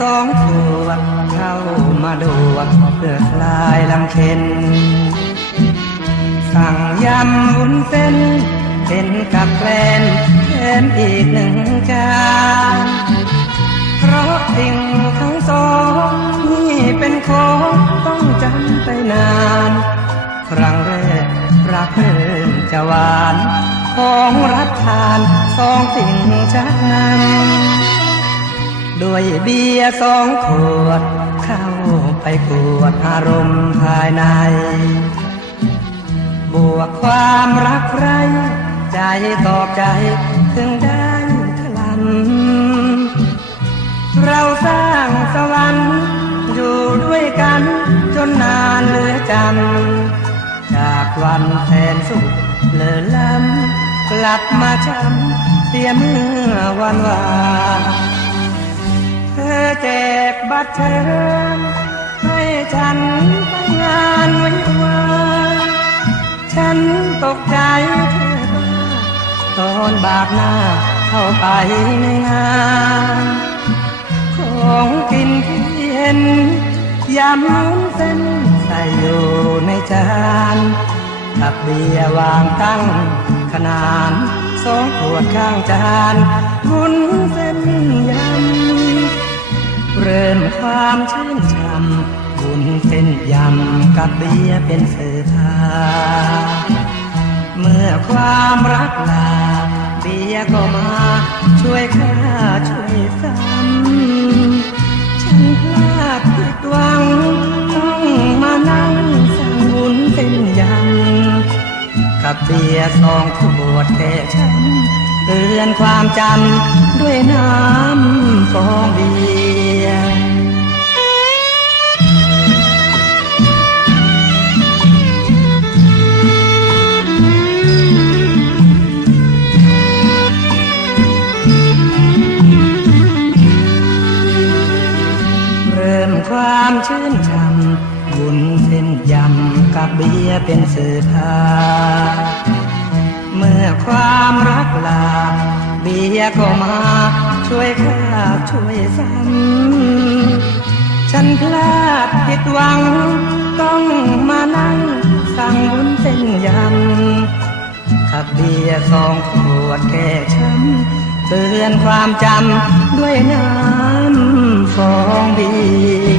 สองขวเข้ามาดวกเพื่อคลายลำเค็น สั่งยำวุ้นเส้น เป็นกับแกล้มแถมอีกหนึ่งจานเพราะสิ่งทั้งสองนี่เป็นของต้องจำไปนาน ครั้งแรกรักเริ่มจะหวาน ของรับทานสองสิ่งชักนำ ด้วยเบียร์สองขวด เข้าไปกวดอารมณ์ภายใน บวกความรักใครใจต่อใจถึงได้ถลำเราสร้างสวรรค์อยู่ด้วยกันจนนานเหลือจำจากวันแทนสุขเลอล้ำกลับมาช้ำเสียเมื่อวันวาน อแจกบัตรเชิญให้ฉันไปงานวิวาฉันตกใจเธอบ้าตอนบาดหน้าเข้าไปในงานของกินที่เห็นยำมุ้นเส้นใส่อยู่ในจานกับเบียร์วางตั้งขนานสองขวดข้างจานมุ้น ความชื่นช่ำบุญเส้นยำกับเบียเป็นเสื้อผ้าเมื่อความรักลาเบียก็มา ช่วยข้าช่วยซ้ำฉันพลาดผิดหวังต้องมานั่งสั่งบุญเส้นยำกับเบียสองขวดแค่ฉันเตือนความจำด้วยน้ำฟองเบีย ริมความชื่นช่ำบุญเส้นยำกับเบียเป็นสื้อผ้าเมื่อความรักลา เบียก็มาช่วยข้าช่วยซ้ำฉันพลาดผิดหวัง ต้องมานั่งสั่งบุญเส้นยำขับเบียสองขวดแก้ช้ำเตือนความจำด้วยน้ำ ขอ